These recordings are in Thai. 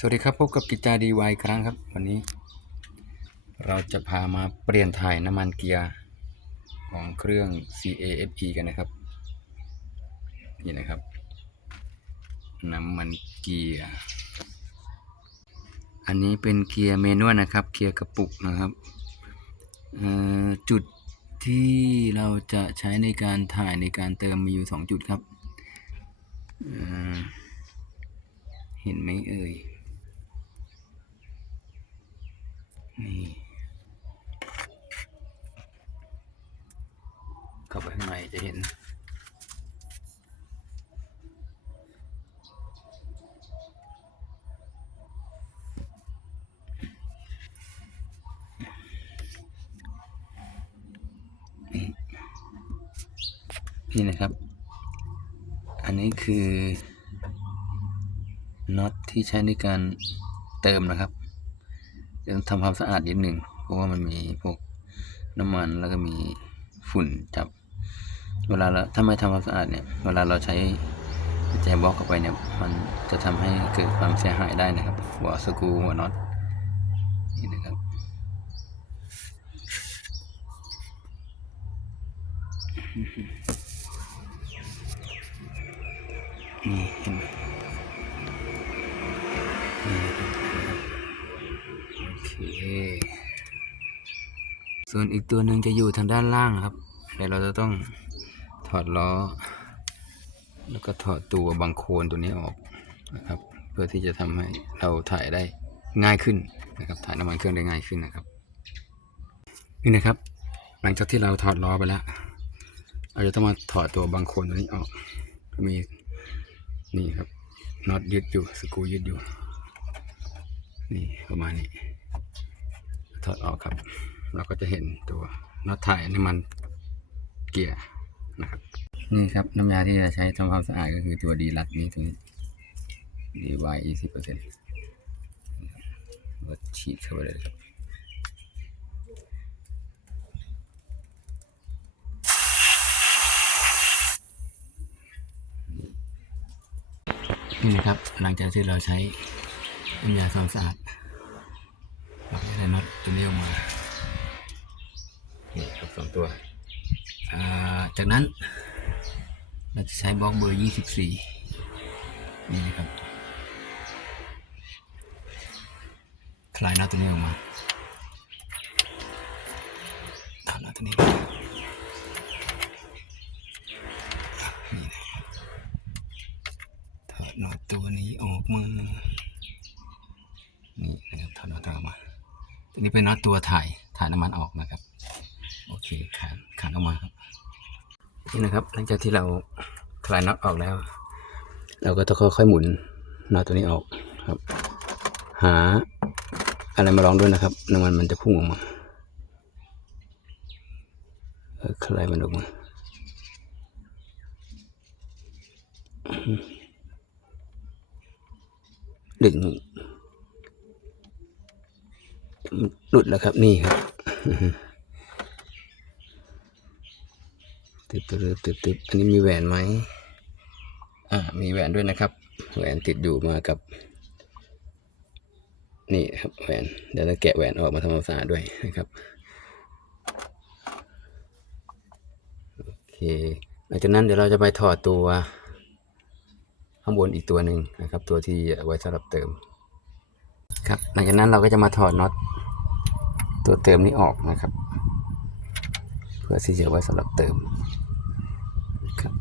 สวัสดีครับพบกับกิจจาดีวายครั้งครับ วันนี้ เราจะพามาเปลี่ยนถ่ายน้ำมันเกียร์ของเครื่อง CAFE กันนะครับ นี่นะครับ น้ำมันเกียร์ อันนี้เป็นเกียร์เมนวลนะครับ เกียร์กระปุกนะครับ จุดที่เราจะใช้ในการถ่ายในการเติมมีอยู่สองจุดครับ เห็นไหมเอ่ย นี่นะครับ อันนี้คือน็อตที่ใช้ในการเติมนะครับเดี๋ยวต้องทำความสะอาดนิดหนึ่งเพราะว่ามันมีพวกน้ำมันแล้วก็มีฝุ่นจับ เวลาเราถ้าไม่ทำความสะอาดเนี่ย เวลาเราใช้แจบล็อกเข้าไปเนี่ย มันจะทำให้เกิดความเสียหายได้นะครับ หัวสกรูหัวน็อตนี่นะครับ นี่เห็นไหมนี่โอเค ส่วนอีกตัวหนึ่งจะอยู่ทางด้านล่างครับเดี๋ยวเราจะต้องถอดล้อ แล้วก็ถอดตัวบังโคลนตัวนี้ออกนะครับ เพื่อที่จะทำให้เราถ่ายได้ง่ายขึ้นนะครับถ่ายน้ำมันเครื่องได้ง่ายขึ้นนะครับ นี่นะครับ หลังจากที่เราถอดล้อไปแล้ว เราจะต้องมาถอดตัวบังโคลนตัวนี้ออก มี นี่ครับน็อตยึดอยู่สกรูยึดอยู่ นี่ประมาณนี้ถอดออกครับ เราก็จะเห็นตัวน็อตถ่ายน้ำมันเกียร์นะครับนี่ครับน้ำยาที่จะใช้ทำความสะอาดก็คือตัวดีลัดนี้ตรงนี้ดีวายสิบเปอร์เซ็นต์ฉีดเข้าไปเลยครับ นี่นะครับ หลังจากที่เราใช้น้ำยาทำความสะอาดเราก็จะได้น็อตตัวนี้ออกมานี่ครับสองตัว จากนั้น เราจะใช้บล็อกเบอร์ยี่สิบสี่นี่นะครับ คลายน็อตตัวนี้ออกมาถอดน็อตตัวนี้นะครับ ถอดน็อตตัวนี้ออกมานี่นะครับถอดน็อตตัวออกมาตัวนี้เป็นน็อตตัวถ่ายถ่ายน้ำมันออกนะครับ โอเคขานขานออกมาครับนี่นะครับ หลังจากที่เราคลายน็อตออกแล้ว เราก็ต้องค่อยๆหมุนน็อตตัวนี้ออกครับ หาอะไรมาลองด้วยนะครับน้ำมันมันจะพุ่งออกมาเคลายมันออกมา ดึงหลุดแล้วครับนี่ครับตึบตึบตึบตึบอันนี้มีแหวนไหมอ่ามีแหวนด้วยนะครับ แหวนติดอยู่มากับ นี่ครับแหวนเดี๋ยวเราแกะแหวนออกมาทำความสะอาดด้วยนะครับโอเคหลังจากนั้นเดี๋ยวเราจะไปถอดตัว ข้างบนอีกตัวหนึ่งนะครับ ตัวที่ไว้สำหรับเติม ครับหลังจากนั้นเราก็จะมาถอดน็อตตัวเติมนี้ออกนะครับ เพื่อที่จะไว้สำหรับเติมครับ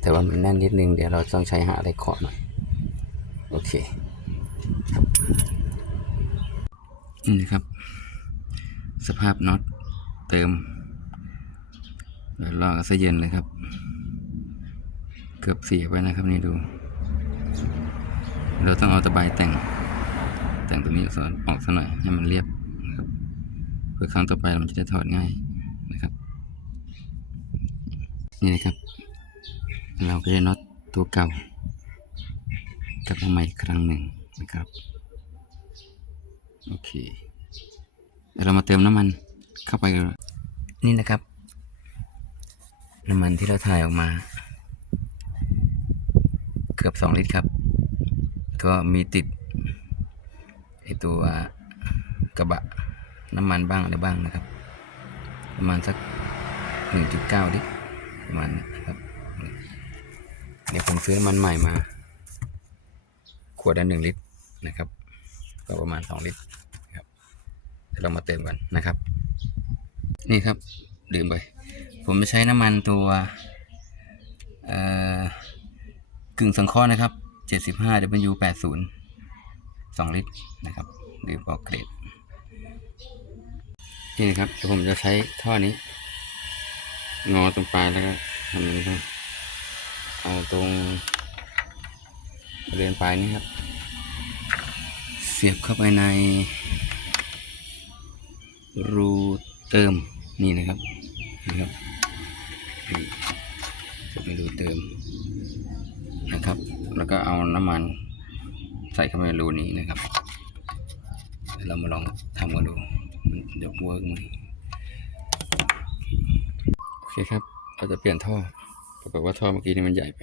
แต่ว่ามันแน่นนิดนึงเดี๋ยวเราต้องใช้หาอะไรเคาะหน่อยโอเคนี่นะครับ สภาพน็อตเติม เดี๋ยวลองเอาซะเย็นเลยครับ เกือบเสียไปนะครับนี่ดู เราต้องเอาตะไบแต่ง แต่งตรงนี้ออกออกซะหน่อยให้มันเรียบเพื่อครั้งต่อไปมันจะได้ถอดง่ายนะครับ นี่นะครับ เราก็จะน็อตตัวเก่ากลับมาใหม่อีกครั้งหนึ่งนะครับโอเคเดี๋ยวเรามาเติมน้ำมันเข้าไปกันนี่นะครับ น้ำมันที่เราถ่ายออกมา เกือบสองลิตรครับ ก็มีติดไอตัวกระบะน้ำมันบ้างอะไรบ้างนะครับ ประมาณสักหนึ่งจุดเก้าลิตรประมาณนะครับ เดี๋ยวผมซื้อน้ำมันใหม่มา ขวดละหนึ่งลิตรนะครับ ก็ประมาณสองลิตรครับเรามาเติมกันนะครับ นี่ครับ ดื่มไป ผมจะใช้น้ำมันตัวกึ่งสังเคราะห์นะครับ75 W 80 2 ลิตรนะครับดื่มออกเกรดนี่นะครับผมจะใช้ท่อนี้ งอตรงปลายแล้วก็ทำอย่างนี้ครับเอาตรงบริเรียนปลายนี้ครับ เสียบเข้าไปใน รูเติมนี่นะครับนะครับ นี่จะเป็นรูเติมนะครับ แล้วก็เอาน้ำมันใส่เข้าไปในรูนี้นะครับ เรามาลองทำกันดู มันจะเวิร์กไหมโอเคครับ เราจะเปลี่ยนท่อปรากฏว่าท่อเมื่อกี้นี่มันใหญ่ไป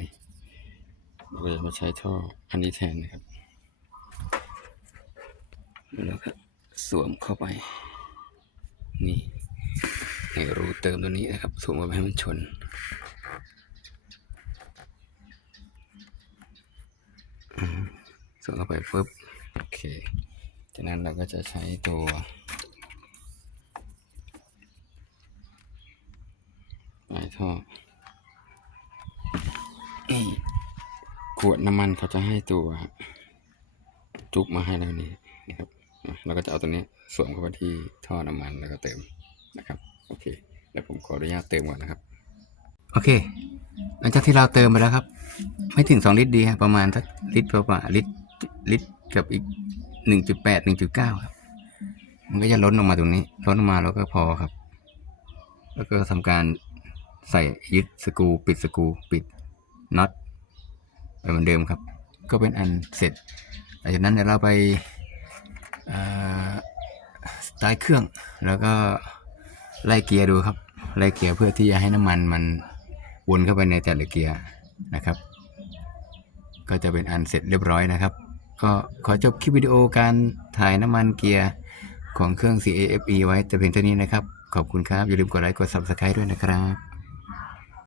เราจะมาใช้ท่ออันนี้แทนนะครับ แล้วก็สวมเข้าไป นี่ ในรูเติมตัวนี้นะครับสวมาไปให้มันชนสวมเข้าไปปุ๊บโอเค จากนั้นเราก็จะใช้ตัวปลายท่อขวดน้ำมันเขาจะให้ตัวจุกมาให้แล้วนี่นะครับเราก็จะเอาตัวนี้สวมเข้าไปที่ท่อน้ำมันแล้วก็เติมนะครับ โอเคเดี๋ยวผมขออนุญาตเติมก่อนนะครับ โอเค หลังจากที่เราเติมไปแล้วครับ ไม่ถึงสองลิตรดีครับประมาณสักลิตรประมาณลิตรลิตรกับอีกหนึ่งจุดแปดหนึ่งจุดเก้าครับ มันก็จะล้นออกมาตรงนี้ ล้นออกมาแล้วก็พอครับ แล้วก็ทำการใส่ยึดสกรูปิดสกรูปิดน็อตไปเหมือนเดิมครับ ก็เป็นอันเสร็จหลังจากนั้นเดี๋ยวเราไปาสตาร์ทเครื่องแล้วก็ ไล่เกียร์ดูครับ ไล่เกียร์เพื่อที่จะให้น้ำมันมันวนเข้าไปในแต่ละเกียร์นะครับ ก็จะเป็นอันเสร็จเรียบร้อยนะครับ ก็ขอจบคลิปวิดีโอการถ่ายน้ำมันเกียร์ของเครื่อง CAFE ไว้แต่เพียงเท่านี้นะครับ ขอบคุณครับ อย่าลืมกดไลค์กด Subscribe ด้วยนะครับ